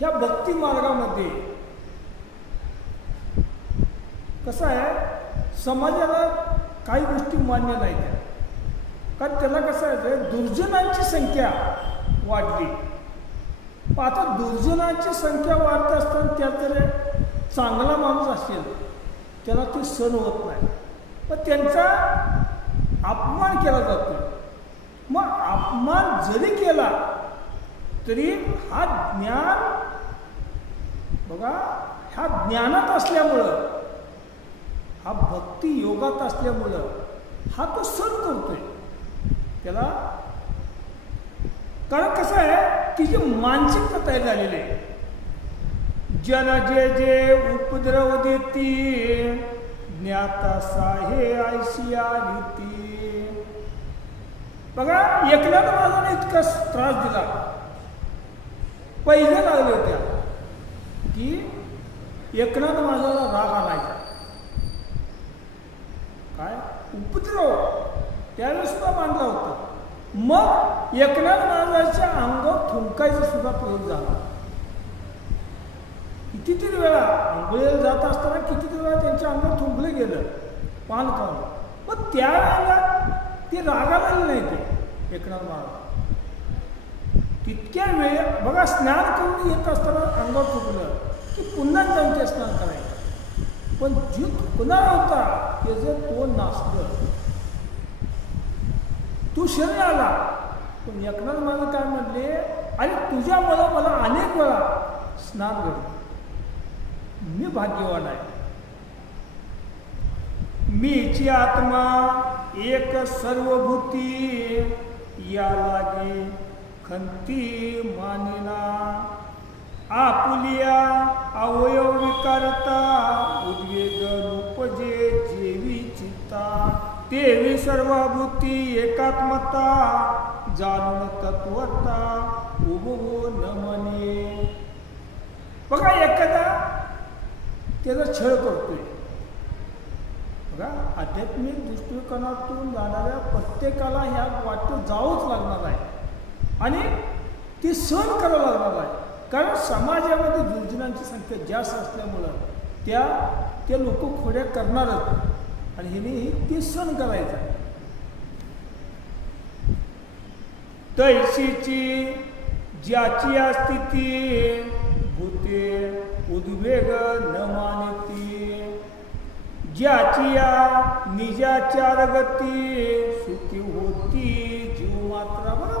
ह्या भक्ती मार्गामध्ये कसं आहे, समाजाला काही गोष्टी मान्य नाही त्या, कारण त्याला कसं आहे दुर्जनांची संख्या वाढली. पण आता दुर्जनांची संख्या वाढत असताना त्यात जर चांगला माणूस असेल त्याला ते सहन होत नाही, पण त्यांचा अपमान केला जातो. मग अपमान जरी केला तरी हा ज्ञान बघा, ह्या ज्ञानात असल्यामुळं, हा भक्ती योगात असल्यामुळं हा तो सहन करतोय त्याला. कारण कसं आहे की जी मानसिकता तयार झालेली आहे, जन जे जे उपद्रव देती ज्ञाता साहे ऐशिया रीती. बघा, एकनाथ महाराजांनी इतका त्रास दिला, पहिले लागले होत्या की एकनाथ महाराजाला राग आणायचा, काय उपद्रव त्यावेळेस सुद्धा मांडला होता. मग एकनाथ महाराजांच्या अंगावर थुंकायचा सुद्धा प्रयोग झाला. कितीतरी वेळा आंघोळीला जात असताना कितीतरी वेळा त्यांच्या अंगावर थुंकले गेलं पान खाऊन. मग त्यावेळेला ते रागावले नाही ते एकनाथ महाराज. तितक्या वेळ बघा, स्नान करून येत असताना अंगावर थुंकलं की पुन्हा जाऊन ते स्नान करायचं. पण जो थुकणार होता त्याचं तोंड नाचलं, तू शरीर आला. पण एकनाथ महाराज काय म्हटले, अरे तुझ्यामुळं मला अनेक वेळा स्नान घडलं, मी भाग्यवान आहे. मीची आत्मा एक सर्वभूती या लागे खंती मानिना. आपुलिया अवयव विकारता उद्वेग उपजे जेवी चित्ता. तेवी सर्वभूती एकात्मता जाणून तत्वता उभो न म्हणे. बघा, एखादा त्याचा छळ करतोय. बघा, आध्यात्मिक दृष्टिकोनातून जाणाऱ्या प्रत्येकाला ह्या वाटेत जावंच लागणार आहे आणि ती सहन करावं लागणार आहे. कारण समाजामध्ये दुर्जनांची संख्या जास्त असल्यामुळं त्या लोक खोड्या करणारच आणि ह्याने ती सहन करायचं. तैशीची ज्याची स्थिती भूते उद्वेग न मानिती. ज्याची या निजाचार गती सुखी